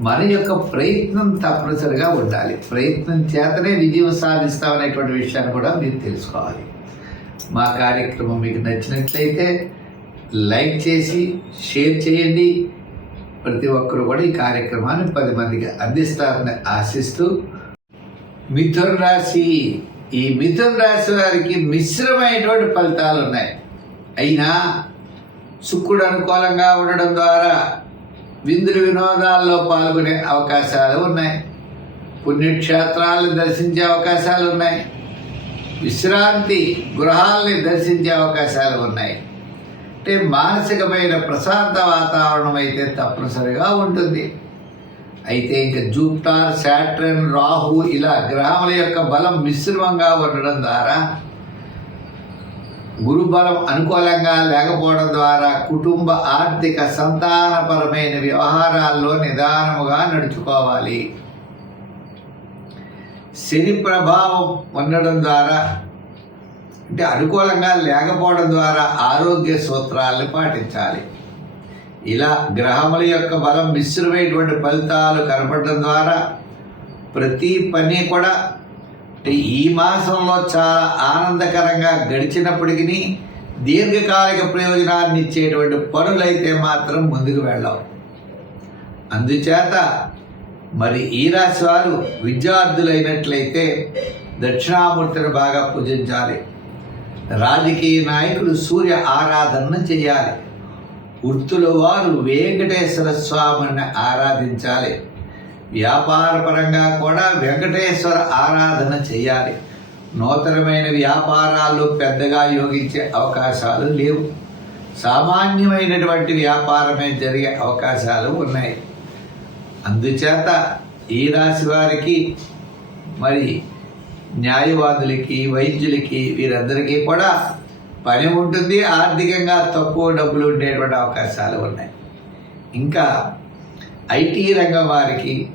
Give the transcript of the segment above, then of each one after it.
మన యొక్క ప్రయత్నం తప్పనిసరిగా ఉండాలి. ప్రయత్నం చేతనే విజయం సాధిస్తామనేటువంటి విషయాన్ని కూడా మీరు తెలుసుకోవాలి. మా కార్యక్రమం మీకు నచ్చినట్లయితే లైక్ చేసి షేర్ చేయండి. ప్రతి ఒక్కరు కూడా ఈ కార్యక్రమాన్ని పది మందికి అందిస్తారని ఆశిస్తూ మిథున రాశి ఈ మిథున రాశి వారికి మిశ్రమైనటువంటి ఫలితాలు ఉన్నాయి అయినా శుక్రుడు అనుకూలంగా ఉండడం ద్వారా విందులు వినోదాల్లో పాల్గొనే అవకాశాలు ఉన్నాయి. పుణ్యక్షేత్రాలను దర్శించే అవకాశాలు ఉన్నాయి. విశ్రాంతి గృహాలని దర్శించే అవకాశాలు ఉన్నాయి. అంటే మానసికమైన ప్రశాంత వాతావరణం అయితే తప్పనిసరిగా ఉంటుంది. అయితే ఇంకా జూపిటర్ శాట్రన్ రాహు ఇలా గ్రహముల యొక్క బలం మిశ్రమంగా ఉండడం ద్వారా గురుబలం అనుకూలంగా లేకపోవడం ద్వారా కుటుంబ ఆర్థిక సంతానపరమైన వ్యవహారాల్లో నిదానముగా నడుచుకోవాలి. శని ప్రభావం ఉండడం ద్వారా అంటే అనుకూలంగా లేకపోవడం ద్వారా ఆరోగ్య సూత్రాలను పాటించాలి. ఇలా గ్రహముల యొక్క బలం మిశ్రమైనటువంటి ఫలితాలు కనపడడం ద్వారా ప్రతి పని కూడా ఈ మాసంలో చాలా ఆనందకరంగా గడిచినప్పటికీ దీర్ఘకాలిక ప్రయోజనాన్ని ఇచ్చేటువంటి పనులైతే మాత్రం ముందుకు వెళ్ళవు. అందుచేత మరి ఈ రాశి వారు విద్యార్థులైనట్లయితే దక్షిణామూర్తిని బాగా పూజించాలి. రాజకీయ నాయకులు సూర్య ఆరాధన చేయాలి. వృత్తుల వారు వెంకటేశ్వర స్వామిని ఆరాధించాలి. వ్యాపార పరంగా కూడా వెంకటేశ్వర ఆరాధన చేయాలి. నూతనమైన వ్యాపారాల్లో పెద్దగా యోగించే అవకాశాలు లేవు. సామాన్యమైనటువంటి వ్యాపారమే జరిగే అవకాశాలు ఉన్నాయి. అందుచేత ఈ రాశి వారికి మరి న్యాయవాదులకి వైద్యులకి వీరందరికీ కూడా పని ఉంటుంది ఆర్థికంగా తక్కువ డబ్బులు ఉండేటువంటి అవకాశాలు ఉన్నాయి. ఇంకా ఐటీ రంగం వారికి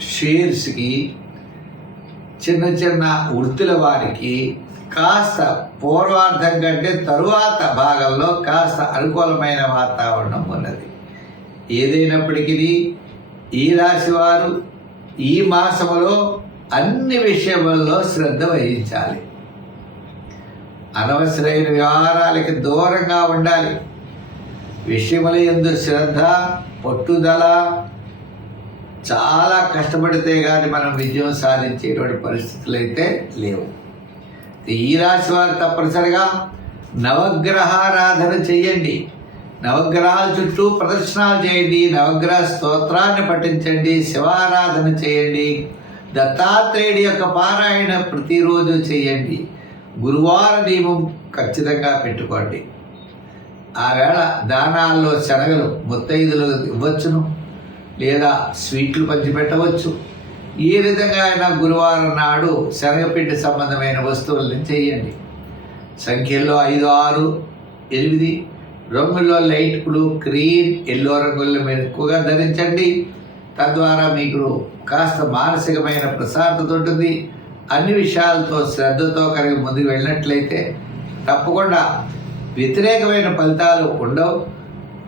షేర్స్కి చిన్న చిన్న వృత్తుల వారికి కాస్త పూర్వార్థం కంటే తరువాత భాగంలో కాస్త అనుకూలమైన వాతావరణం ఉన్నది. ఏదైనప్పటికీ ఈ రాశి వారు ఈ మాసంలో అన్ని విషయములలో శ్రద్ధ వహించాలి. అనవసరమైన వ్యవహారాలకి దూరంగా ఉండాలి. విషయముల ఎందు శ్రద్ధ పట్టుదల చాలా కష్టపడితే కానీ మనం విజయం సాధించేటువంటి పరిస్థితులు అయితే లేవు. ఈ రాశి వారు తప్పనిసరిగా నవగ్రహారాధన చేయండి. నవగ్రహాల చుట్టూ ప్రదర్శనలు చేయండి. నవగ్రహ స్తోత్రాన్ని పఠించండి. శివారాధన చేయండి. దత్తాత్రేయుడి యొక్క పారాయణ ప్రతిరోజు చేయండి. గురువార నియమం ఖచ్చితంగా పెట్టుకోండి. ఆవేళ దానాల్లో శనగలు ముత్తైదులు ఇవ్వచ్చును. లేదా స్వీట్లు పంచిపెట్టవచ్చు. ఏ విధంగా అయినా గురువారం నాడు శనగపిండి సంబంధమైన వస్తువులను చేయండి. సంఖ్యల్లో ఐదు ఆరు ఎనిమిది రంగుల్లో లైట్ బ్లూ గ్రీన్ ఎల్లో రంగుల్లో మీరు ఎక్కువగా ధరించండి. తద్వారా మీకు కాస్త మానసికమైన ప్రశాంతత ఉంటుంది. అన్ని విషయాలతో శ్రద్ధతో కలిగి ముందుకు వెళ్ళినట్లయితే తప్పకుండా వ్యతిరేకమైన ఫలితాలు ఉండవు.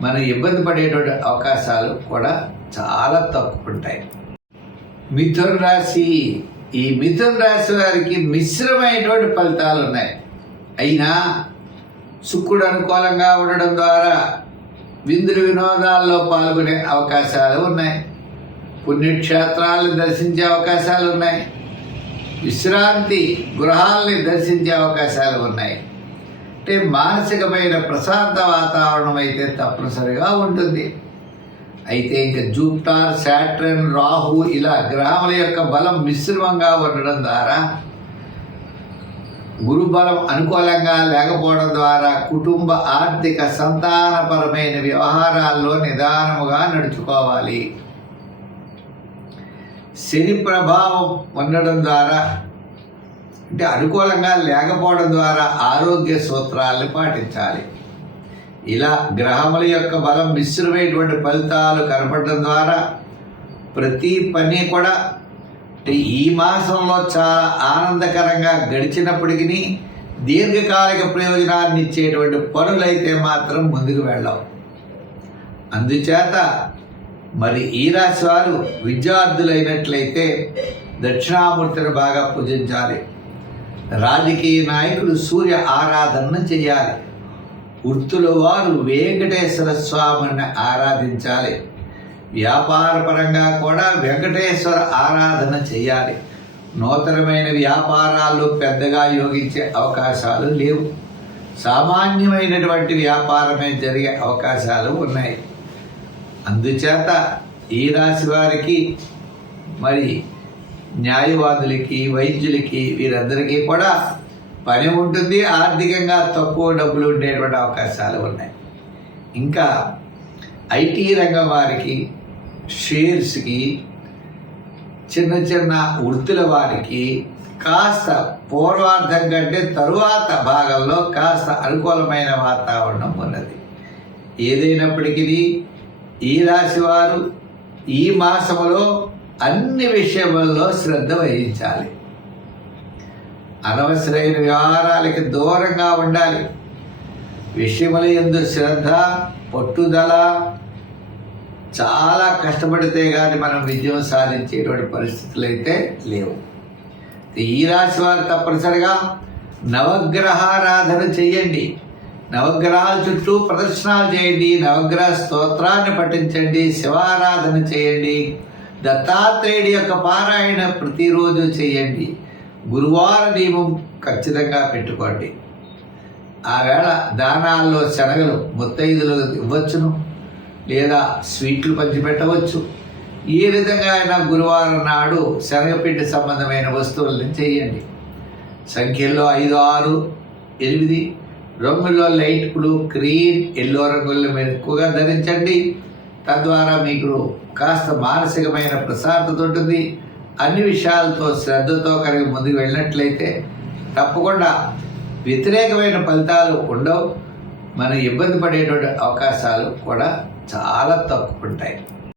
మనం ఇబ్బంది పడేటువంటి అవకాశాలు కూడా చాలా తక్కువ ఉంటాయి మిథున రాశి ఈ మిథున రాశి వారికి మిశ్రమైనటువంటి ఫలితాలు ఉన్నాయి. అయినా శుక్రుడు అనుకూలంగా ఉండడం ద్వారా విందులు వినోదాల్లో పాల్గొనే అవకాశాలు ఉన్నాయి. పుణ్యక్షేత్రాలను దర్శించే అవకాశాలు ఉన్నాయి. విశ్రాంతి గృహాలని దర్శించే అవకాశాలు ఉన్నాయి. అంటే మానసికమైన ప్రశాంత వాతావరణం అయితే తప్పనిసరిగా ఉంటుంది. అయితే ఇంకా జూపిటర్ శాట్రన్ రాహు ఇలా గ్రహముల యొక్క బలం మిశ్రమంగా ఉండడం ద్వారా గురు బలం అనుకూలంగా లేకపోవడం ద్వారా కుటుంబ ఆర్థిక సంతానపరమైన వ్యవహారాల్లో నిదానముగా నడుచుకోవాలి. శని ప్రభావం ఉండడం ద్వారా అంటే అనుకూలంగా లేకపోవడం ద్వారా ఆరోగ్య సూత్రాలను పాటించాలి. ఇలా గ్రహముల యొక్క బలం మిశ్రమైనటువంటి ఫలితాలు కనపడటం ద్వారా ప్రతి పని కూడా ఈ మాసంలో చాలా ఆనందకరంగా గడిచినప్పటికీ దీర్ఘకాలిక ప్రయోజనాన్ని ఇచ్చేటువంటి పనులైతే మాత్రం ముందుకు వెళ్ళవు. అందుచేత మరి ఈ రాశి వారు విద్యార్థులైనట్లయితే దక్షిణామూర్తిని బాగా పూజించాలి. రాజకీయ నాయకులు సూర్య ఆరాధన చేయాలి. వృత్తుల వారు వెంకటేశ్వర స్వామిని ఆరాధించాలి. వ్యాపార పరంగా కూడా వెంకటేశ్వర ఆరాధన చేయాలి. నూతనమైన వ్యాపారాలు పెద్దగా యోగించే అవకాశాలు లేవు. సామాన్యమైనటువంటి వ్యాపారమే జరిగే అవకాశాలు ఉన్నాయి. అందుచేత ఈ రాశి వారికి మరి న్యాయవాదులకి వైద్యులకి వీరందరికీ కూడా పని ఉంటుంది ఆర్థికంగా తక్కువ డబ్బులు ఉండేటువంటి అవకాశాలు ఉన్నాయి. ఇంకా ఐటీ రంగం వారికి షేర్స్కి చిన్న చిన్న వృత్తుల వారికి కాస్త పూర్వార్థం కంటే తరువాత భాగంలో కాస్త అనుకూలమైన వాతావరణం ఉన్నది. ఏదైనప్పటికీ ఈ రాశి వారు ఈ మాసంలో అన్ని విషయముల్లో శ్రద్ధ వహించాలి. అనవసరమైన వ్యవహారాలకి దూరంగా ఉండాలి. విషయముల ఎందు శ్రద్ధ పట్టుదల చాలా కష్టపడితే కానీ మనం విజయం సాధించేటువంటి పరిస్థితులు అయితే లేవు. ఈ రాశి వారు తప్పనిసరిగా నవగ్రహారాధన చెయ్యండి నవగ్రహాల చుట్టూ ప్రదర్శనలు చేయండి. నవగ్రహ స్తోత్రాన్ని పఠించండి. శివారాధన చేయండి. దత్తాత్రేయుడి యొక్క పారాయణ ప్రతిరోజు చేయండి. గురువార నియమం ఖచ్చితంగా పెట్టుకోండి. ఆ దానాల్లో శనగలు ముత్తైదులు ఇవ్వచ్చును లేదా స్వీట్లు పంచిపెట్టవచ్చు. ఏ విధంగా అయినా గురువారం నాడు శనగపిండి సంబంధమైన వస్తువులను చేయండి. సంఖ్యల్లో ఐదు ఆరు ఎనిమిది రంగుల్లో లైట్ బ్లూ గ్రీన్ ఎల్లో రంగుల్లో మీరు ఎక్కువగా ధరించండి. తద్వారా మీకు కాస్త మానసికమైన ప్రశాంతత ఉంటుంది. అన్ని విషయాలతో శ్రద్ధతో కనుక ముందుకు వెళ్ళినట్లయితే తప్పకుండా వ్యతిరేకమైన ఫలితాలు ఉండవు. మనం ఇబ్బంది పడేటువంటి అవకాశాలు కూడా చాలా తక్కువ ఉంటాయి.